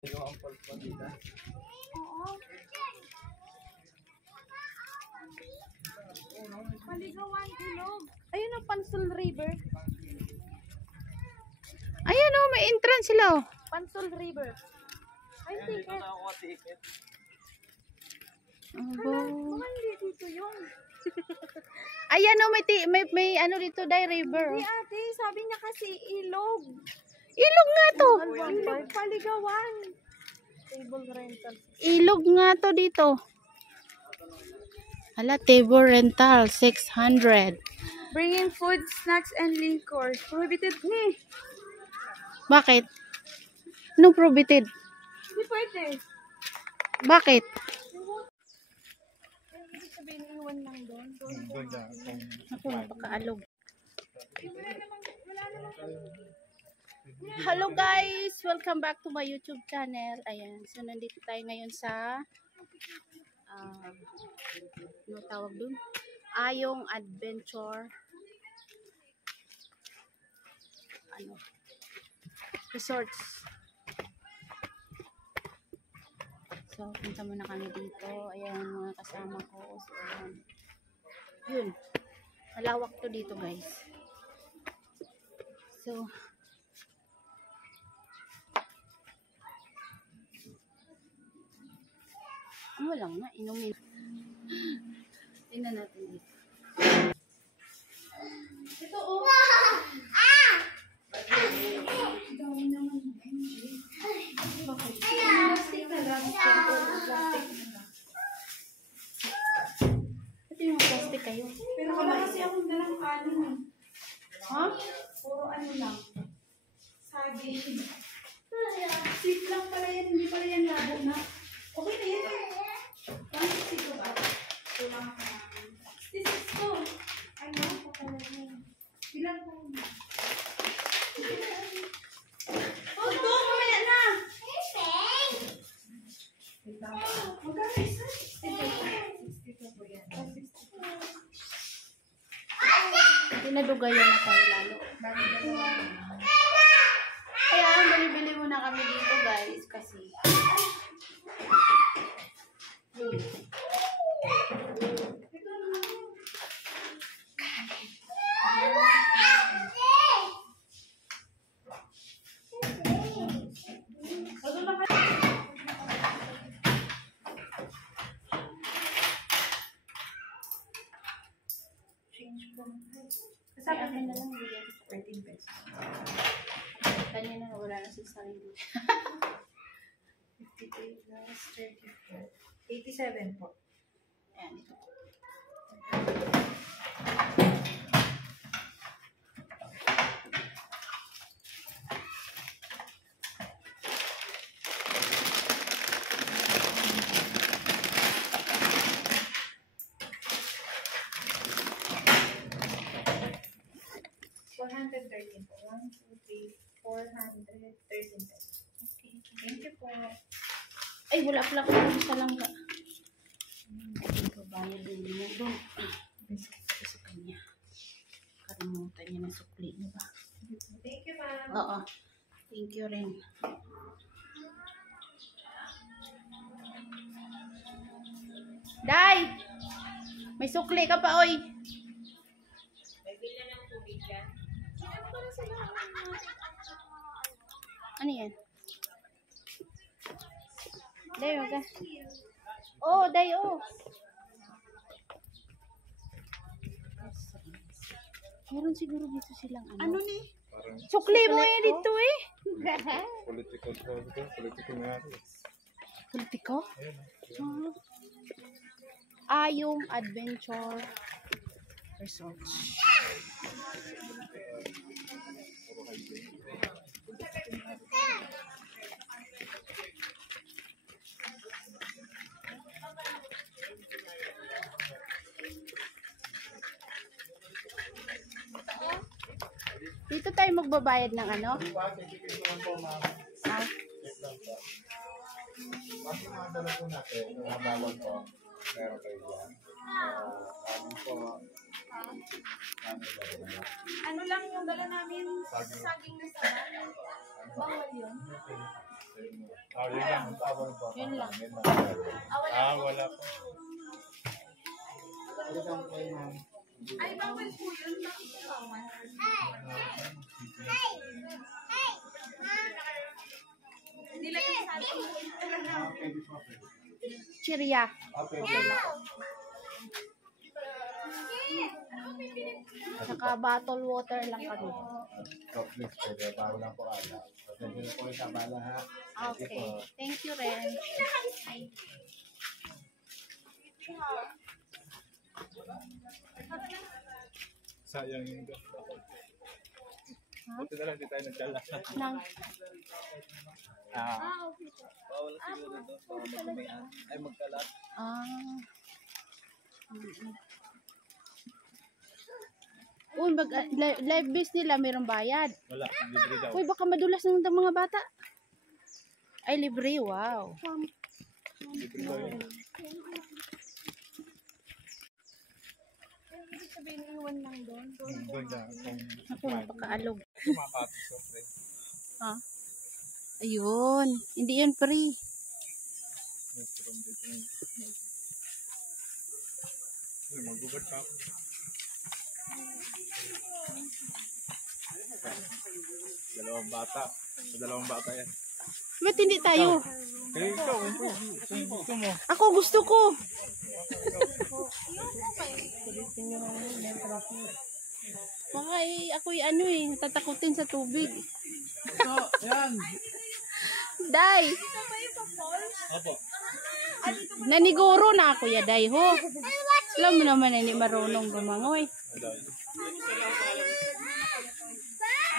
Yung ampol po dito. Oo. Paligawan, ilog. Ayun ang Pansol River. Ayan o, may entrance sila o. Pansol River. Ay, Dito ticket. na ako ticket. Baka hindi dito yun. Ayan o, may ano dito, Day River. Hindi ate, sabi niya kasi ilog. Ilog nga to. Ilog, paligawan. Table rental. Ilog nga to dito. Hala, table rental, 600. Bring in food, snacks, and liquor. Prohibited ni. Bakit? Anong prohibited? Hindi pwede. Bakit? Hindi sabihin, iwan lang doon. Ako, napakaalog. Wala naman. Hello guys! Welcome back to my YouTube channel. Ayan, so nandito tayo ngayon sa ano tawag dun? Ayong Adventure Resorts. So, punta muna kami dito. Ayan, mga kasama ko. So, ayan. Yun. Malawak to dito guys. So, ano lang na, inumin. Tingnan natin dito. Ito oh. Dami naman. Bakit? Plastic na lang. Plastic na lang. Ito yung plastic kayo. Pero wala kasi akong dalang kanin eh. Ha? Puro ano lang. Saging. Sweet lang pala yan. Hindi pala yan labo na. Okay na yan. Bakit sito ba? Kulang ka namin. This is ko. Ano? Papalayan. Bilang ko. Oh, go! Mamaya na! Magkano isa? 62 po yan. Pinadugayan na tayo lalo. Kaya ang bili-bili muna kami dito guys kasi Kasama akin na na lang. lang bigyan ko 13 pesos. kanya na wala na sa sarili. 53 plus 34. 87 po. Ayan, ito. $413 po. 1, 2, 3, 413 pesos. Okay. Thank you po. Ay, wala pala ko sa langga. Hindi ko bayad din niya doon. Biscuit ko sa kanya. Kalimutan niya na sukli, di ba? Thank you, ma'am. Oo. Thank you rin. Day! May sukli ka pa, oy! May bila ng tubig yan. Ano yan? Day, wag ka. Oh, day, oh. Meron siguro dito silang ano. ni? Sukli mo eh dito eh. Political po. Political nga. Politiko? Ayong Adventure Resorts. Dito tayo magbabayad ng ano? Ah, Bakit mga dala po natin? Yung mga balon po. Meron kayo dyan. Kami po. Ano lang yung dala namin saging na saban? Bawal yun. Yun lang. Tawag po. Yun lang. Wala po. Ay, bawal po yun. Nakikitawa. Nilagay sa atin. Chirya. Okay. Saka bottle water lang kami. Soft drinks pwede. Bago lang po ala. Pasensya na po yung tabala ha. Okay. Thank you, Ren. Sayang yung gas. Buti na lang di tayo nagdala. Nang, Bawal siguro doon para magkumayan. Ay magkalat. ah. Uy, live base nila, mayroong bayad. Wala, libre daw. Uy, baka madulas ng mga bata. Ay, libre, wow. Libre daw yun. Doon lang. Doon na. Ako, napakaalog. Kumakapi, siyempre. Ha? Ayun. Hindi yan free. Restaurant dito. Magugad pa ako. Dalawang bata yan. Ba't hindi tayo? Kaya ikaw, kung gusto mo. Ako gusto ko. Baka ako'y ano tatakutin sa tubig. Yan. Day! Opo. Naniguro na ako ya, Day, ho. Alam mo naman, hindi marunong gumangoy.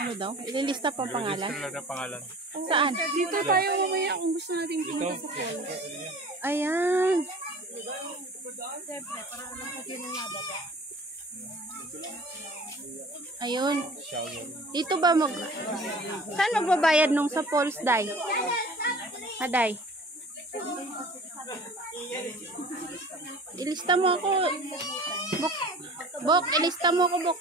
Ano daw? Ililista pa ang pangalan? Register lang ang pangalan. Saan? Dito tayo mamaya kung gusto natin Ito. pumunta sa pool. Ayan. Ayun. Shower. Dito ba saan magbabayad nung sa falls, Day? Ha, Day? Ilista mo ako. Bok. Bok, ilista mo ako, Bok.